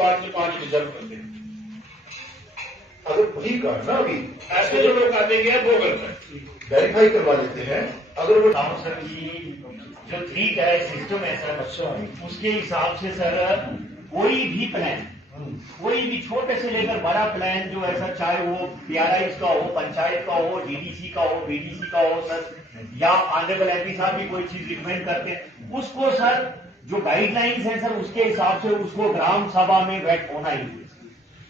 5 में 5 रिजर्व कर दें। अगर वही करना अभी ऐसे जो लोग आते हैं वो गलत है, वेरीफाई करवा लेते हैं। अगर वो सर की जो ठीक है सिस्टम है सर, उसके हिसाब से सर कोई भी प्लान, कोई भी छोटे से लेकर बड़ा प्लान जो है सर, चाहे वो PRIs का हो, पंचायत का हो, DDC का हो, BDC का हो सर, या ऑनरेबल MP साहब भी कोई चीज रिकमेंड करते हैं, उसको सर जो गाइडलाइंस है सर उसके हिसाब से उसको ग्राम सभा में वेट होना ही,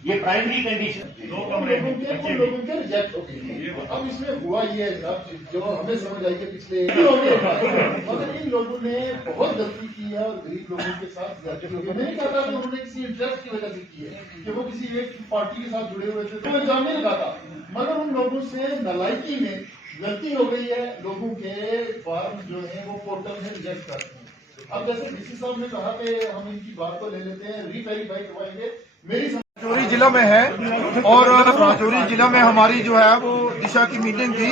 ये प्राइमरी कंडीशन। 2 कमरे लोगों के रिजेक्ट हो गए। अब इसमें हुआ ये है साहब, जो हमें समझ आई कि पिछले मगर इन लोगों ने बहुत गलती की है और गरीब लोगों के साथ ज्यादा की है। मैं नहीं कहता कि उन्होंने किसी इंटरेस्ट की वजह से की है कि वो किसी एक पार्टी के साथ जुड़े हुए थे, तो मैं जान नहीं लगाता, मगर उन लोगों से नालायकी में गलती हो गई है। लोगों के फॉर्म जो है वो पोर्टल में रिजेक्ट करते हैं। अब जैसे डीसी साहब ने कहा कि हम इनकी बात को ले लेते हैं, रीवेरीफाई करवाएंगे। मेरी राजौरी जिला में है और राजौरी जिला में हमारी जो है वो दिशा की मीटिंग थी,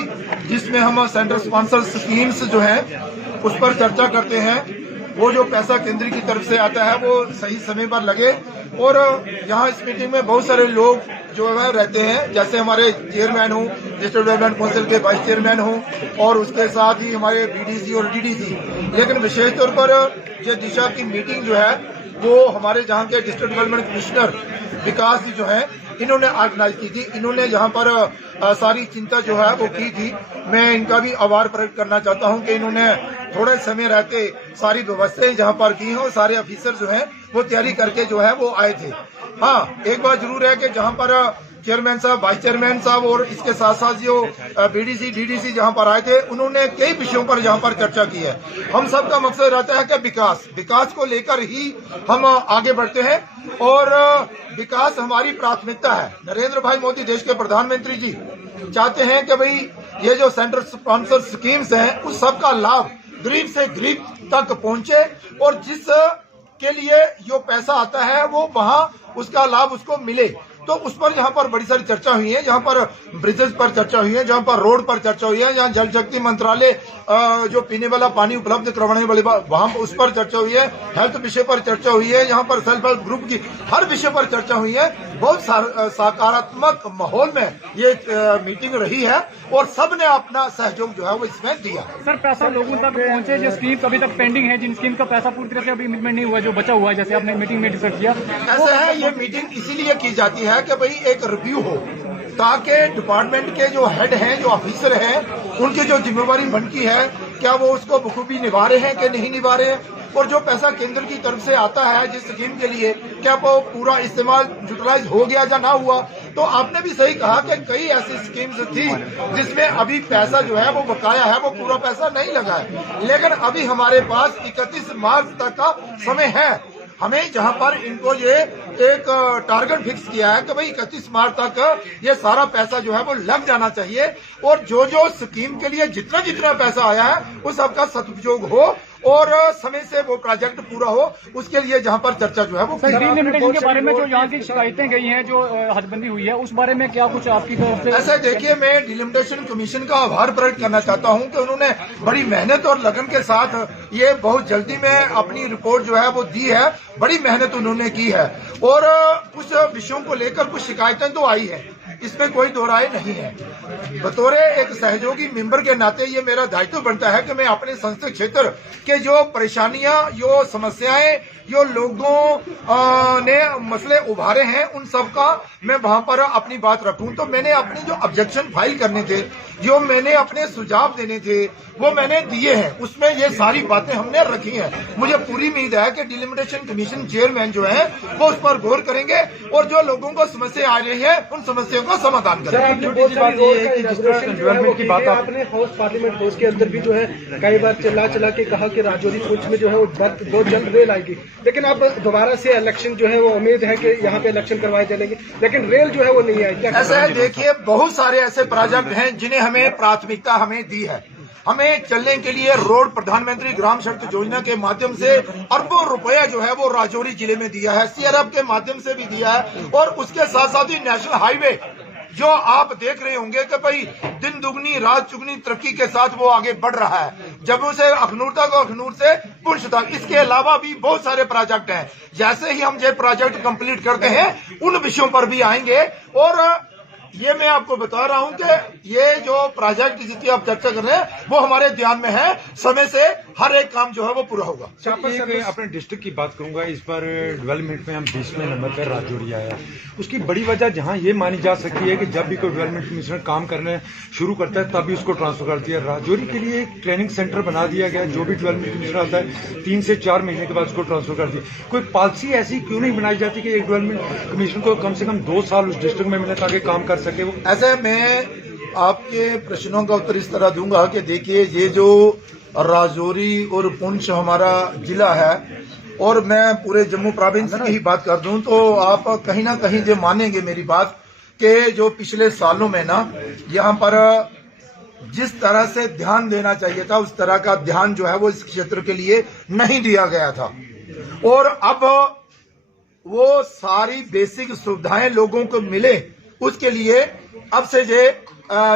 जिसमें हम सेंट्रल स्पॉन्सर स्कीम्स जो है उस पर चर्चा करते हैं। वो जो पैसा केंद्र की तरफ से आता है वो सही समय पर लगे, और यहाँ इस मीटिंग में बहुत सारे लोग जो है रहते हैं, जैसे हमारे चेयरमैन हूँ, डिस्ट्रिक्ट डेवलपमेंट काउंसिल के वाइस चेयरमैन हूँ, और उसके साथ ही हमारे BDC और DDC। लेकिन विशेष तौर पर ये दिशा की मीटिंग जो है वो हमारे जहाँ के डिस्ट्रिक्ट डेवलपमेंट कमिश्नर विकास जी जो है इन्होंने ऑर्गेनाइज की थी। इन्होंने यहाँ पर सारी चिंता जो है वो की थी। मैं इनका भी आभार प्रकट करना चाहता हूँ कि इन्होंने थोड़े समय रहते सारी व्यवस्थाएं जहाँ पर की हैं और सारे ऑफिसर जो हैं वो तैयारी करके जो है वो आए थे। हाँ, एक बात जरूर है कि जहाँ पर चेयरमैन साहब, वाइस चेयरमैन साहब और इसके साथ साथ जो BDC DDC जहाँ पर आए थे, उन्होंने कई विषयों पर जहाँ पर चर्चा की है। हम सब का मकसद रहता है कि विकास को लेकर ही हम आगे बढ़ते हैं, और विकास हमारी प्राथमिकता है। नरेंद्र भाई मोदी देश के प्रधानमंत्री जी चाहते हैं कि भाई ये जो सेंट्रल स्पॉन्सर स्कीम्स हैं उस सबका लाभ गरीब से गरीब तक पहुंचे, और जिस के लिए जो पैसा आता है वो वहाँ उसका लाभ उसको मिले। तो उस पर यहाँ पर बड़ी सारी चर्चा हुई है, जहाँ पर ब्रिजेस पर चर्चा हुई है, जहाँ पर रोड पर चर्चा हुई है, जहाँ जल शक्ति मंत्रालय जो पीने वाला पानी उपलब्ध करवाने वाले वहाँ उस पर चर्चा हुई है, हेल्थ विषय पर चर्चा हुई है, यहाँ पर सेल्फ हेल्प ग्रुप की हर विषय पर चर्चा हुई है। बहुत सकारात्मक माहौल में ये मीटिंग रही है और सब ने अपना सहयोग जो है वो इसमें दिया। सर, पैसा लोगों तक पहुंचे, जो स्कीम अभी तक पेंडिंग है, जिन स्कीम का पैसा पूरी तरह से अभी इम्प्लीमेंट नहीं हुआ, जो बचा हुआ है, जैसे आपने मीटिंग में डिस्कस किया, ऐसा है ये मीटिंग इसीलिए की जाती है कि भाई एक रिव्यू हो, ताकि डिपार्टमेंट के जो हेड हैं, जो ऑफिसर हैं, उनकी जो जिम्मेवारी बनती है क्या वो उसको बखूबी निभा रहे हैं कि नहीं निभा रहे हैं, और जो पैसा केंद्र की तरफ से आता है जिस स्कीम के लिए क्या वो पूरा इस्तेमाल यूटिलाइज हो गया या ना हुआ। तो आपने भी सही कहा कि कई ऐसी स्कीम्स थी जिसमें अभी पैसा जो है वो बकाया है, वो पूरा पैसा नहीं लगा है, लेकिन अभी हमारे पास 31 मार्च तक का समय है। हमें जहां पर इनको ये एक टारगेट फिक्स किया है कि भाई 31 मार्च तक ये सारा पैसा जो है वो लग जाना चाहिए, और जो स्कीम के लिए जितना जितना पैसा आया है उस सबका सदुपयोग हो और समय से वो प्रोजेक्ट पूरा हो, उसके लिए जहां पर चर्चा जो है वो डिलिमिटेशन के बारे में जो यहाँ की शिकायतें गई हैं, जो हदबंदी हुई है, उस बारे में क्या कुछ आपकी तरफ से? ऐसे देखिए, मैं डिलिमिटेशन कमीशन का आभार प्रकट करना चाहता हूं कि उन्होंने बड़ी मेहनत और लगन के साथ ये बहुत जल्दी में अपनी रिपोर्ट जो है वो दी है। बड़ी मेहनत उन्होंने की है, और कुछ विषयों को लेकर कुछ शिकायतें तो आई है, इसमें कोई दो राय नहीं है। बतौर एक सहयोगी मेंबर के नाते ये मेरा दायित्व बनता है कि मैं अपने संसदीय क्षेत्र के जो परेशानियां, जो समस्याएं, जो लोगों ने मसले उभारे हैं, उन सब का मैं वहां पर अपनी बात रखूं। तो मैंने अपने जो ऑब्जेक्शन फाइल करने थे, जो मैंने अपने सुझाव देने थे, वो मैंने दिए हैं। उसमें ये सारी बातें हमने रखी हैं। मुझे पूरी उम्मीद है कि डिलिमिटेशन कमीशन चेयरमैन जो है वो उस पर गौर करेंगे और जो लोगों को समस्या आ रही है उन समस्याओं का समाधान करेंगे। डेवलपमेंट की बात आपने हाउस पार्लियामेंट हाउस के अंदर भी जो है कई बार चला के कहा कि राजौरी पुंछ में जो है वो बहुत जल्द रेल आएगी, लेकिन अब दोबारा से इलेक्शन जो है वो उम्मीद है कि यहाँ पे इलेक्शन करवाए जाएंगे, लेकिन रेल जो है वो नहीं आएगी। ऐसा है, देखिए बहुत सारे ऐसे प्रोजेक्ट हैं जिन्हें हमें प्राथमिकता हमें दी है। हमें चलने के लिए रोड प्रधानमंत्री ग्राम सड़क योजना के माध्यम से अरबों रुपया जो है वो राजौरी जिले में दिया है, CRF के माध्यम से भी दिया है, और उसके साथ साथ ही नेशनल हाईवे जो आप देख रहे होंगे कि भाई दिन दुगनी रात चुगनी तरक्की के साथ वो आगे बढ़ रहा है। जम्मू से अखनूर तक और अखनूर से पुंछ तक। इसके अलावा भी बहुत सारे प्रोजेक्ट हैं। जैसे ही हम ये प्रोजेक्ट कंप्लीट करते हैं उन विषयों पर भी आएंगे। और ये मैं आपको बता रहा हूं कि ये जो प्रोजेक्ट जिसकी आप चर्चा कर रहे हैं वो हमारे ध्यान में है। समय से हर एक काम जो है वो पूरा होगा। एक अपने डिस्ट्रिक्ट की बात करूंगा। इस बार डेवलपमेंट में हम 20वें नंबर पर राजौरी आया। उसकी बड़ी वजह जहां ये मानी जा सकती है कि जब भी कोई डेवलपमेंट कमिश्नर काम करने शुरू करता है तभी उसको ट्रांसफर कर दिया। राजौरी के लिए एक ट्रेनिंग सेंटर बना दिया गया। जो भी डेवलपमेंट कमिश्नर आता है 3 से 4 महीने के बाद उसको ट्रांसफर कर दिया। कोई पॉलिसी ऐसी क्यों नहीं बनाई जाती कि एक डेवलपमेंट कमिश्नर को कम से कम 2 साल उस डिस्ट्रिक्ट में मिले ताकि काम कर सके वो? ऐसे मैं आपके प्रश्नों का उत्तर इस तरह दूंगा कि देखिए, ये जो राजौरी और पुंछ हमारा जिला है और मैं पूरे जम्मू प्रोविंस की ही बात कर दूं तो आप कहीं ना कहीं ये मानेंगे मेरी बात कि जो पिछले सालों में ना यहाँ पर जिस तरह से ध्यान देना चाहिए था उस तरह का ध्यान जो है वो इस क्षेत्र के लिए नहीं दिया गया था। और अब वो सारी बेसिक सुविधाएं लोगों को मिले उसके लिए अब से ये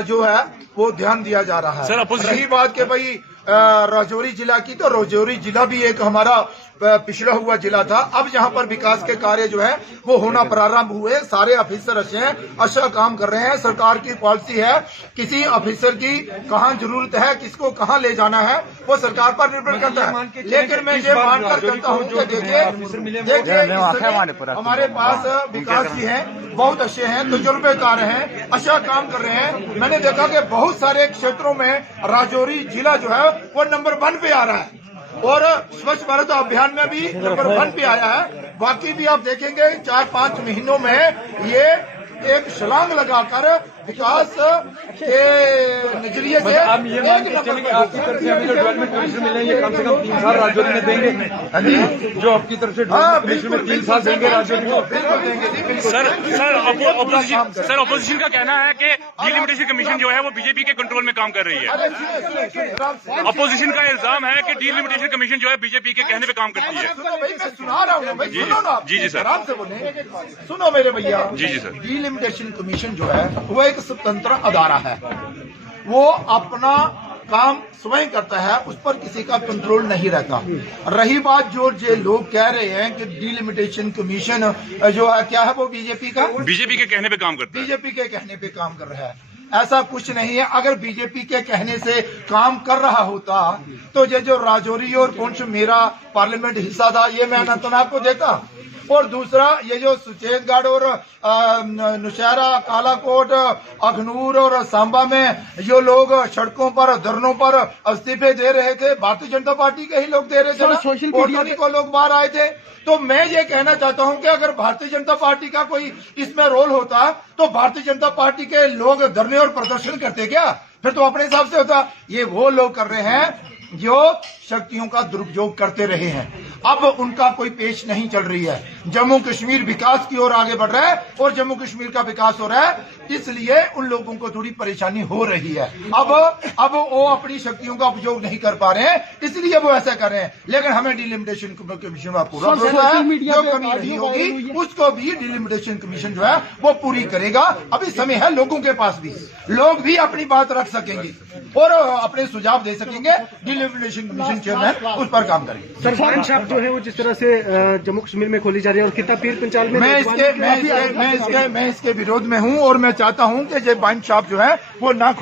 जो है वो ध्यान दिया जा रहा है। रही बात कि भाई राजौरी जिला की, तो राजौरी जिला भी एक हमारा पिछड़ा हुआ जिला था। अब यहाँ पर विकास के कार्य जो है वो होना प्रारंभ हुए। सारे ऑफिसर अच्छे हैं, अच्छा काम कर रहे हैं। सरकार की पॉलिसी है, किसी ऑफिसर की कहाँ जरूरत है, किसको कहाँ ले जाना है वो सरकार पर निर्भर करता है। लेकिन मैं ये मानकर करता हूँ कि देखिए हमारे पास विकास जी हैं, बहुत अच्छे हैं, तजुर्बेकार हैं, अच्छा काम कर रहे हैं। मैंने देखा कि बहुत सारे क्षेत्रों में राजौरी जिला जो है वो नंबर 1 पे आ रहा है और स्वच्छ भारत अभियान में भी नंबर 1 पे आया है। बाकी भी आप देखेंगे 4-5 महीनों में ये एक छलांग लगाकर विकास के नजरिए से हम ये मान के चलेंगे आपकी तरफ से हमें जो डेवलपमेंट कमिश्नर मिले ये कम से कम 3 साल राजौरी में देंगे। जो आपकी तरफ से डेवलपमेंट कमिश्नर में 3 साल देंगे राजौरी को, बिल्कुल देंगे। सर अपोजिशन का कहना है कि डिलिमिटेशन कमीशन जो है वो बीजेपी के कंट्रोल में काम कर रही है। अपोजिशन का इल्जाम है कि डिलिमिटेशन कमीशन जो है बीजेपी के कहने पे काम करती है। मैं सुना रहा हूँ, सुनो ना। जी सर, आराम से बोले, सुनो मेरे भैया। जी सर। डिलिमिटेशन कमीशन जो है वो एक स्वतंत्र अदारा है। वो अपना काम स्वयं करता है, उस पर किसी का कंट्रोल नहीं रहता। रही बात जो लोग कह रहे हैं कि डिलिमिटेशन कमीशन जो है क्या है वो बीजेपी के कहने पे काम करता है, बीजेपी के कहने पे काम कर रहा है। ऐसा कुछ नहीं है। अगर बीजेपी के कहने से काम कर रहा होता तो ये जो राजौरी और पुंछ मेरा पार्लियामेंट हिस्सा था ये मैं अनंतनाग को देता। और दूसरा ये जो सुचेतगढ़ और नौशहरा, कालाकोट, अखनूर और सांबा में जो लोग सड़कों पर, धरनों पर इस्तीफे दे रहे थे, भारतीय जनता पार्टी के ही लोग दे रहे थे। सोशल मीडिया को लोग बाहर आए थे। तो मैं ये कहना चाहता हूं कि अगर भारतीय जनता पार्टी का कोई इसमें रोल होता तो भारतीय जनता पार्टी के लोग धरने और प्रदर्शन करते क्या? फिर तो अपने हिसाब से होता। ये वो लोग कर रहे हैं जो शक्तियों का दुरुपयोग करते रहे हैं। अब उनका कोई पेश नहीं चल रही है। जम्मू कश्मीर विकास की ओर आगे बढ़ रहा है और जम्मू कश्मीर का विकास हो रहा है, इसलिए उन लोगों को थोड़ी परेशानी हो रही है। अब वो अपनी शक्तियों का उपयोग नहीं कर पा रहे हैं, इसलिए वो ऐसा कर रहे हैं। लेकिन हमें डिलिमिटेशन कमीशन का पूरा भरोसा है, जो कमी नहीं होगी उसको भी डिलिमिटेशन कमीशन जो है वो पूरी करेगा। अभी समय है लोगों के पास भी, लोग भी अपनी बात रख सकेंगे और अपने सुझाव दे सकेंगे। डिलिमिटेशन कमीशन चेयरमैन उस पर काम करेंगे। सर, वाइन शॉप जो है वो जिस तरह से जम्मू कश्मीर में खोली जा रही है और कितना पीर पंचाल में मैं इसके विरोध में हूं और मैं चाहता हूं कि ये वाइन शॉप जो है वो ना खुले।